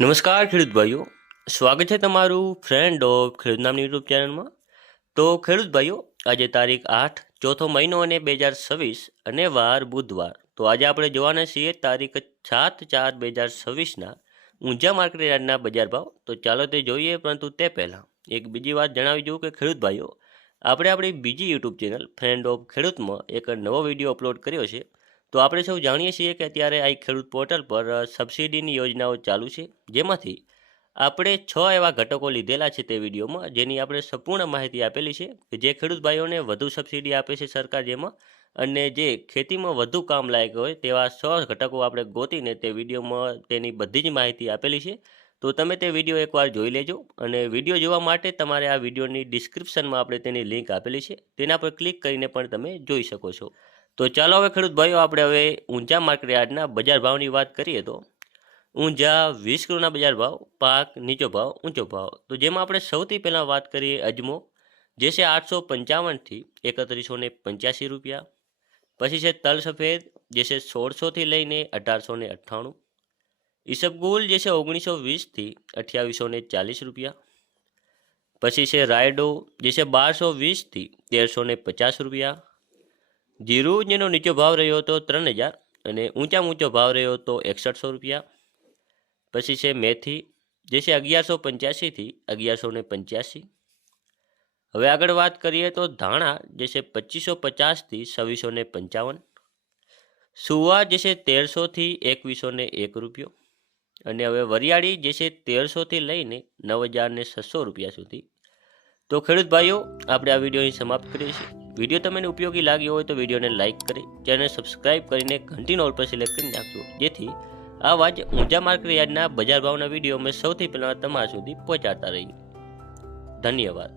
નમસ્કાર ખેડૂત ભાઈઓ, સ્વાગત છે તમારું ફ્રેન્ડ ઓફ ખેડૂત નામની યુટ્યુબ ચેનલમાં. તો ખેડૂત ભાઈઓ, આજે તારીખ 8 ચોથો મહિનો અને 2026 અને વાર બુધવાર. તો આજે આપણે જોવાના છીએ તારીખ 7/4/2026ના ઊંઝા માર્કેટ યાર્ડના બજાર ભાવ. તો ચાલો તે જોઈએ, પરંતુ તે પહેલાં એક બીજી વાત જણાવી દઉં કે ખેડૂત ભાઈઓ, આપણે આપણી બીજી યુટ્યુબ ચેનલ ફ્રેન્ડ ઓફ ખેડૂતમાં એક નવો વિડીયો અપલોડ કર્યો છે. તો આપણે સૌ જાણીએ છીએ કે અત્યારે આ ખેડૂત પોર્ટલ પર સબસિડીની યોજનાઓ ચાલુ છે, જેમાંથી આપણે 6 એવા ઘટકો લીધેલા છે તે વિડીયોમાં, જેની આપણે સંપૂર્ણ માહિતી આપેલી છે કે જે ખેડૂત ભાઈઓને વધુ સબસિડી આપે છે સરકાર, જેમાં અને જે ખેતીમાં વધુ કામ લાયક હોય તેવા 100 ઘટકો આપણે ગોતીને તે વિડીયોમાં તેની બધી જ માહિતી આપેલી છે. તો તમે તે વિડીયો એકવાર જોઈ લેજો, અને વિડીયો જોવા માટે તમારે આ વિડીયોની ડિસ્ક્રિપ્શનમાં આપણે તેની લિંક આપેલી છે, તેના પર ક્લિક કરીને પણ તમે જોઈ શકો છો. તો ચાલો હવે ખેડૂત ભાઈઓ, આપણે હવે ઊંઝા માર્કેટ યાર્ડના બજાર ભાવની વાત કરીએ. તો ઊંઝા 20 કિલોના બજાર ભાવ, પાક નીચો ભાવ, ઊંચો ભાવ. તો જેમાં આપણે સૌથી પહેલાં વાત કરીએ અજમો, જે છે 855થી 3185 રૂપિયા. પછી છે તલ સફેદ, જે છે 1600થી લઈને 1898. ઈસબગુલ, જે છે 1920થી 2840 રૂપિયા. પછી છે રાયડો, જે છે 1220થી 1350 રૂપિયા. જીરું, જેનો નીચો ભાવ રહ્યો હતો 3000 અને ઊંચો ભાવ રહ્યો હતો 6100 રૂપિયા. પછી છે મેથી, જે છે 1185થી 1185. હવે આગળ વાત કરીએ તો ધાણા, જે છે 2550થી 2655. સુવા, જે છે 1300થી 2101 રૂપિયો. અને હવે વરિયાળી, જે છે 1300થી લઈને 9600 રૂપિયા સુધી. તો ખેડૂત ભાઈઓ, આપણે આ વિડીયો અહીં સમાપ્ત કરીએ છીએ. વિડીયો તમને ઉપયોગી લાગ્યો હોય તો વિડીયોને લાઇક કરી, ચેનલ સબસ્ક્રાઇબ કરીને ઘંટીનો ઓલ પર સિલેક્ટ કરી નાખજો, જેથી આવા જ ઊંઝા માર્કેટ યાર્ડના બજાર ભાવના વિડીયો અમે સૌથી પહેલાં તમારા સુધી પહોંચાડતા રહીએ. ધન્યવાદ.